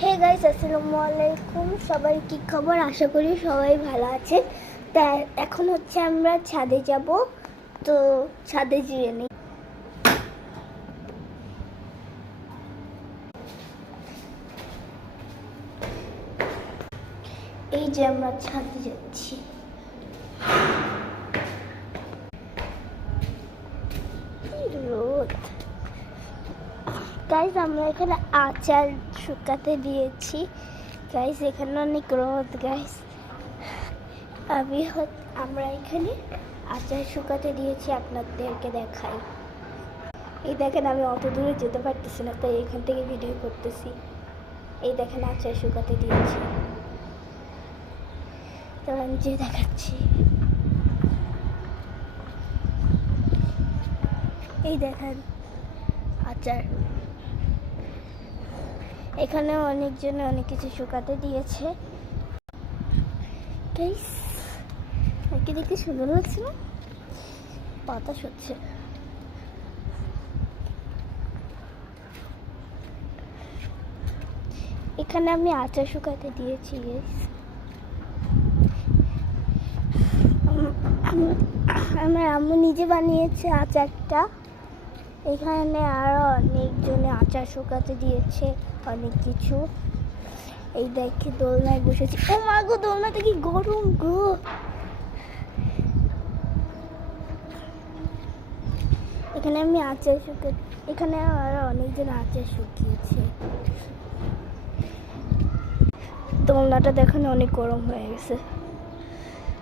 Hey guys, আসসালামু আলাইকুম। সবার কি খবর? আশা করি সবাই ভালো আছে। তা এখন হচ্ছে আমরা ছাদে যাব, তো ছাদে যেয়ে নিই। এই যে আমরা ছাদে যাচ্ছি। রোদ গাইস, আমরা এখানে আচার শুকাতে দিয়েছি। গাইস, এখানে অনেক রোদ। গাইস, আমরা এখানে আচার শুকাতে দিয়েছি, আপনাদেরকে দেখাই। এই দেখেন, আমি অত দূরে যেতে পারতেছি না, তাই এখান থেকে ভিডিও করতেছি। এই দেখেন, আচার শুকাতে দিয়েছি, তো আমি যে দেখাচ্ছি। এই দেখেন আচার। এখানে অনেকজনে অনেক কিছু শুকাতে দিয়েছে। আর কি দেখতে সুন্দর লাগছে না? বাতাস হচ্ছে। এখানে আমি আচার শুকাতে দিয়েছি। আমার আম্মু নিজে বানিয়েছে আচারটা। এখানে আরো অনেকজনে আচার শুকাতে দিয়েছে অনেক কিছু। এই দেখে দোলনায় বসেছি। ও মা গো, দোলনাটা কি গরম গো! এখানে আমি আচার এখানে আরো অনেকজন আচার শুকিয়েছে। দোলনাটা দেখেন অনেক গরম হয়ে গেছে,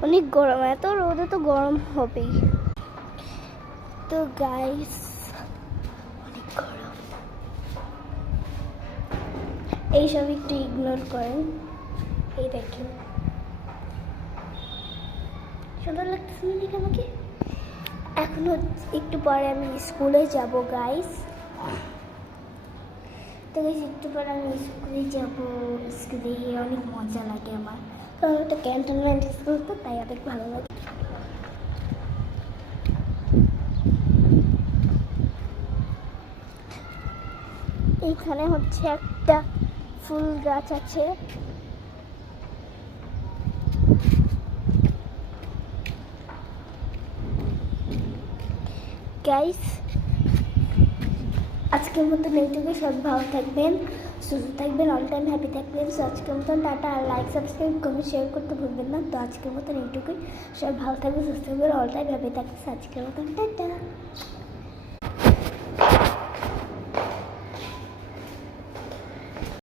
অনেক গরম। এত রোদে তো গরম হবেই। তো গাইস, অনেক গরম। এইসব একটু ইগনোর করেন। এই দেখেন, সুন্দর লাগতেছে না দেখে আমাকে? এখন একটু পরে আমি স্কুলে যাব গাইস। তো গাইস, একটু পরে আমি স্কুলে যাব। স্কুলে অনেক মজা লাগে আমার, কারণ একটা ক্যান্টনমেন্ট স্কুল, তো তাই অনেক ভালো লাগে। এইখানে হচ্ছে একটা ফুল গাছ আছে। গাইস, আজকের মতন এইটুকু। সব ভালো থাকবেন, সুস্থ থাকবেন, অল টাইম হ্যাপি থাকবেন। সো আজকের মতন টাটা। আর লাইক, সাবস্ক্রাইব, কমেন্ট, শেয়ার করতে ভুলবেন না। তো আজকের মতন এইটুকুই। সব ভালো থাকবেন, সুস্থ থাকবেন, অল টাইম হ্যাপি থাকবেন। আজকের মতন টাটা।